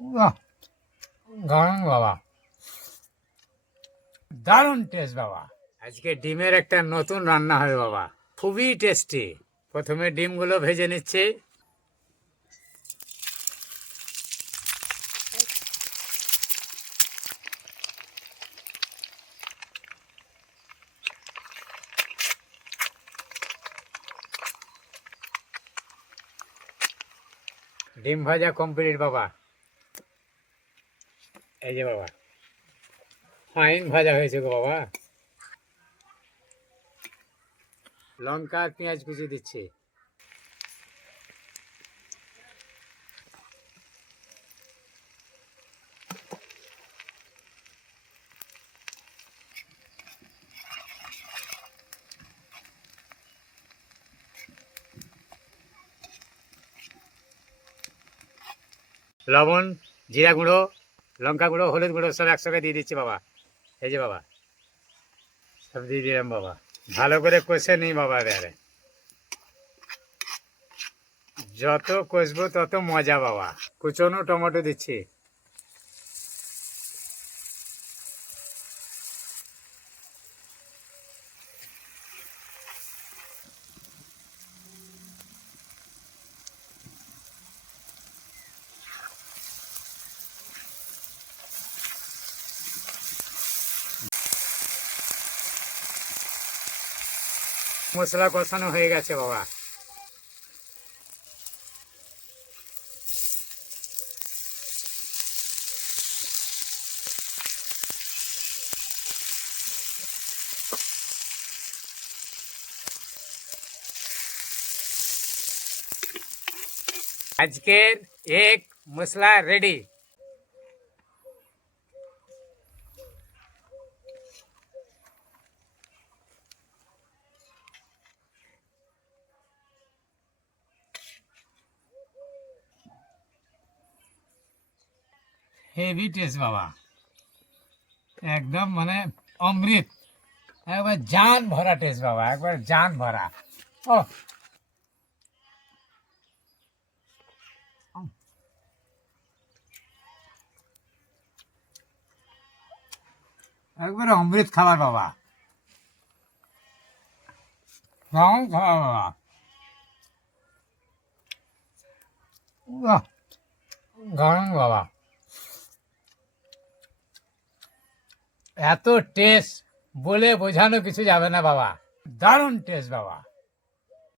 বাহ! দারুণ বাবা, দারুণ টেস্ট বাবা। আজকে ডিমের একটা নতুন রান্না হবে বাবা, খুবই টেস্টি। প্রথমে ডিমগুলো ভেজে নিচ্ছি। ডিম ভাজা কমপ্লিট বাবা। এই যে বাবা, ফাইন ভাজা হয়েছে গো বাবা। লঙ্কা আর পেঁয়াজ কুচি দিচ্ছি। লবণ, জিরা গুঁড়ো, লঙ্কা গুঁড়ো, হলুদ গুঁড়ো সব একসঙ্গে দিয়ে দিচ্ছি বাবা। এই যে বাবা, সব দিয়ে দিলাম বাবা। ভালো করে কষে নিই বাবা। এবারে যত কষবো তত মজা বাবা। কুচনো টমেটো দিচ্ছি। মশলা কষানো হয়ে গেছে বাবা। আজকের এক মশলা রেডি। হেভি টেস্ট বাবা, একদম মানে অমৃত, একবার জান ভরা টেস্ট বাবা, একবার জান ভরা। ও একবার অমৃত খাবার বাবা, দারুণ খাবার বাবা। বাহ! দারুণ বাবা, এত টেস্ট বলে বোঝানো কিছু যাবে না বাবা, দারুণ টেস্ট বাবা।